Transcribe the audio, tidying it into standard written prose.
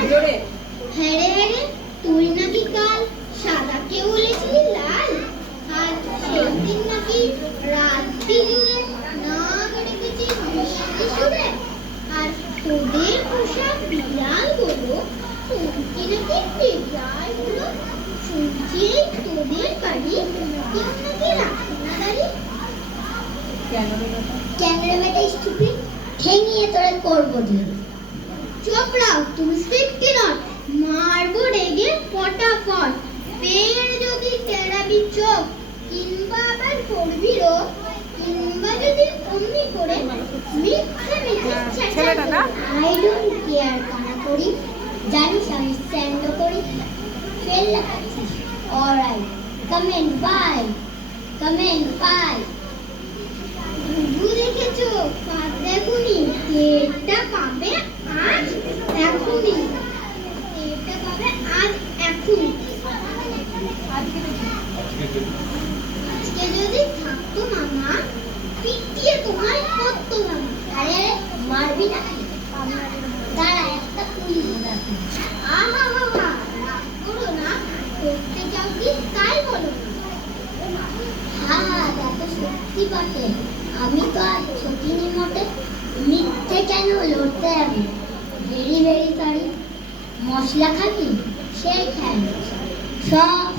হ্যাঁ রে, তুই নাকি কাল সাদাকে বলেছিলি লাল, আর সেই দিন নাকি রাত্রি জুড়ে নাক ডেকেছিস বৃষ্টি সুরে, আর তোদের পোষা বিড়াল গুলো শুনছি নাকি বিড়াল গুলো শুনছি তোদের বাড়ি কেউ নাকি রাখে না দাঁড়ি। কেন রে বেটা স্টুপিড, ঠেঙিয়ে তোরা করবো দিয়ে চোপড়াও তুমি 50 নট, মারবো রেগে ফটাফট, ফের যদি তেরাবি চোখ কিংবা আবার করবি রোগ, কিংবা যদি অমনি করে মিথ্যে মিথ্যে ছেলেটা আই ডোন্ট কেয়ার কানা করি, জানিস আমি স্ট্যান্ড করি, ফেল লাগাচ্ছিস alright comment by, comment by. ঘুঘু দেখেছো ফাঁদ দেখুনি, এটা পাবে আজ এখনই, এটা পাবে আজ এখনই। আজকে যদি থাকতো মামা পিটিয়ে তোমায় করতো মামা। আরে মারবি না, দাঁড়া একটা পুলিশ ডাকি। আহা বাবা রাগ করো না, করতে চাও কি তাই বলো। হ্যাঁ দেখো সত্যি বটে, আমি তো আর ছুটিনি মোটে, মিথ্যে কেন লড়তে যাবি, ভেরি ভেরি সরি। মশলা খাবি সেই খাই, সব